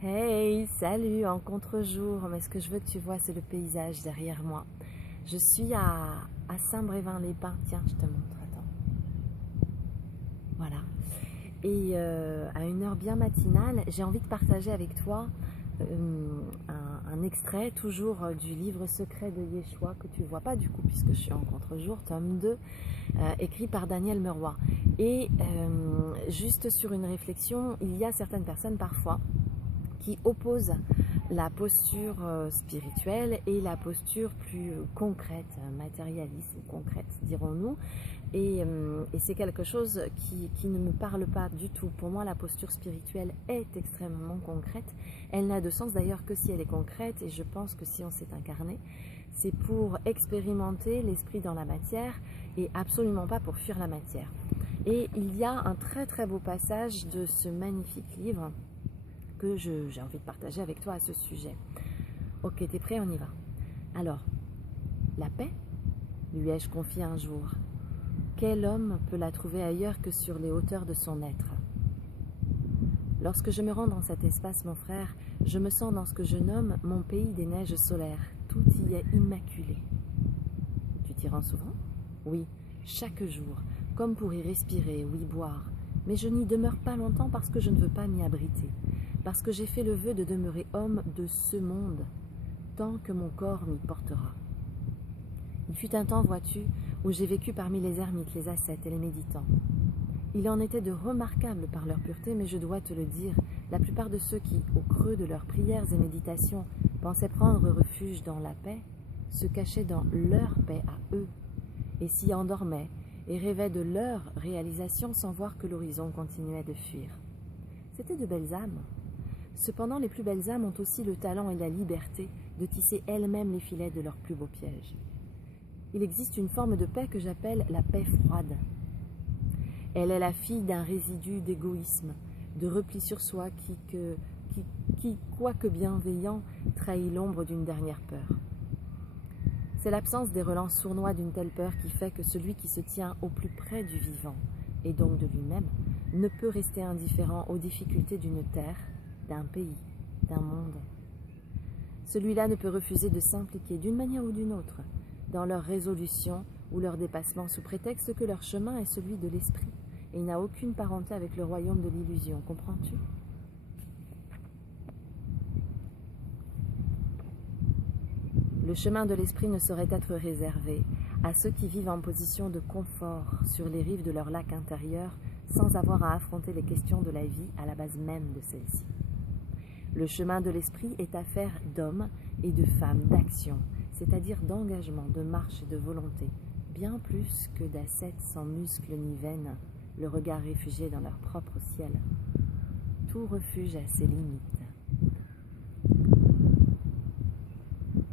Hey, salut, en contre-jour, mais ce que je veux que tu vois, c'est le paysage derrière moi. Je suis à Saint-Brévin-les-Pins. Tiens, je te montre, attends. Voilà. Et à une heure bien matinale, j'ai envie de partager avec toi un extrait, toujours du livre secret de Yeshua, que tu ne vois pas du coup, puisque je suis en contre-jour, tome 2, écrit par Daniel Meroy. Et juste sur une réflexion, il y a certaines personnes parfois qui opposent la posture spirituelle et la posture plus concrète, matérialiste ou concrète, dirons-nous. Et c'est quelque chose qui ne me parle pas du tout. Pour moi, la posture spirituelle est extrêmement concrète. Elle n'a de sens d'ailleurs que si elle est concrète, et je pense que si on s'est incarné, c'est pour expérimenter l'esprit dans la matière et absolument pas pour fuir la matière. Et il y a un très très beau passage de ce magnifique livre que j'ai envie de partager avec toi à ce sujet. Ok, t'es prêt? On y va. Alors, la paix, lui ai-je confié un jour. Quel homme peut la trouver ailleurs que sur les hauteurs de son être? Lorsque je me rends dans cet espace, mon frère, je me sens dans ce que je nomme mon pays des neiges solaires. Tout y est immaculé. Tu t'y rends souvent? Oui, chaque jour, comme pour y respirer ou y boire. Mais je n'y demeure pas longtemps parce que je ne veux pas m'y abriter. Parce que j'ai fait le vœu de demeurer homme de ce monde, tant que mon corps m'y portera. Il fut un temps, vois-tu, où j'ai vécu parmi les ermites, les ascètes et les méditants. Il en était de remarquables par leur pureté, mais je dois te le dire, la plupart de ceux qui, au creux de leurs prières et méditations, pensaient prendre refuge dans la paix, se cachaient dans leur paix à eux, et s'y endormaient, et rêvaient de leur réalisation sans voir que l'horizon continuait de fuir. C'étaient de belles âmes. Cependant, les plus belles âmes ont aussi le talent et la liberté de tisser elles-mêmes les filets de leurs plus beaux pièges. Il existe une forme de paix que j'appelle la paix froide. Elle est la fille d'un résidu d'égoïsme, de repli sur soi qui, quoique bienveillant, trahit l'ombre d'une dernière peur. C'est l'absence des relents sournois d'une telle peur qui fait que celui qui se tient au plus près du vivant, et donc de lui-même, ne peut rester indifférent aux difficultés d'une terre, d'un pays, d'un monde. Celui-là ne peut refuser de s'impliquer d'une manière ou d'une autre dans leur résolution ou leur dépassement sous prétexte que leur chemin est celui de l'esprit et n'a aucune parenté avec le royaume de l'illusion, comprends-tu? Le chemin de l'esprit ne saurait être réservé à ceux qui vivent en position de confort sur les rives de leur lac intérieur sans avoir à affronter les questions de la vie à la base même de celle-ci. Le chemin de l'esprit est affaire d'hommes et de femmes d'action, c'est-à-dire d'engagement, de marche et de volonté, bien plus que d'ascètes sans muscles ni veines, le regard réfugié dans leur propre ciel. Tout refuge a ses limites.